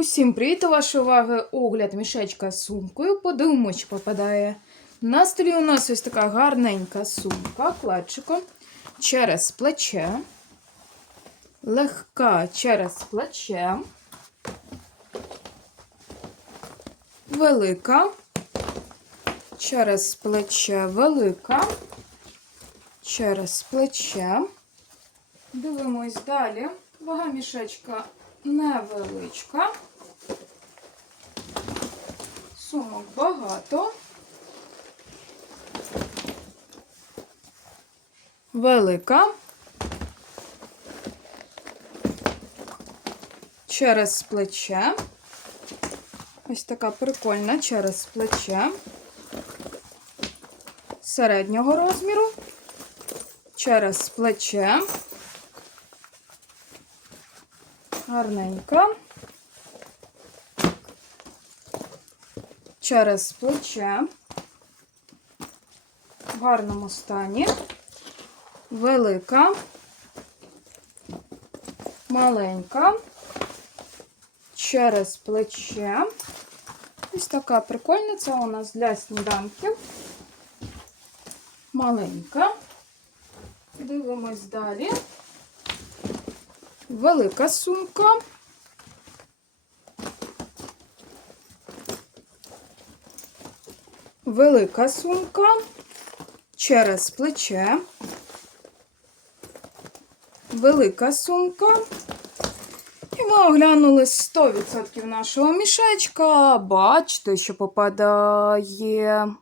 Усім привіт, вашої уваги огляд мішечка з сумкою. Подивимось, чи попадає. На столі у нас ось така гарненька сумка кладчиком через плече. Легка через плече. Велика. Через плече велика. Через плече. Дивимось далі. Вага мішечка невеличка. Сумок багато. Велика. Через плече. Ось така прикольна через плече. Середнього розміру. Через плече. Гарненька. Через плече. В гарному стані. Велика. Маленька. Через плече. Ось така прикольна. Це у нас для сніданків. Маленька. Дивимось далі. Велика сумка. Велика сумка через плече. Велика сумка. І ми оглянули 100% нашого мішечка. Бачите, що попадає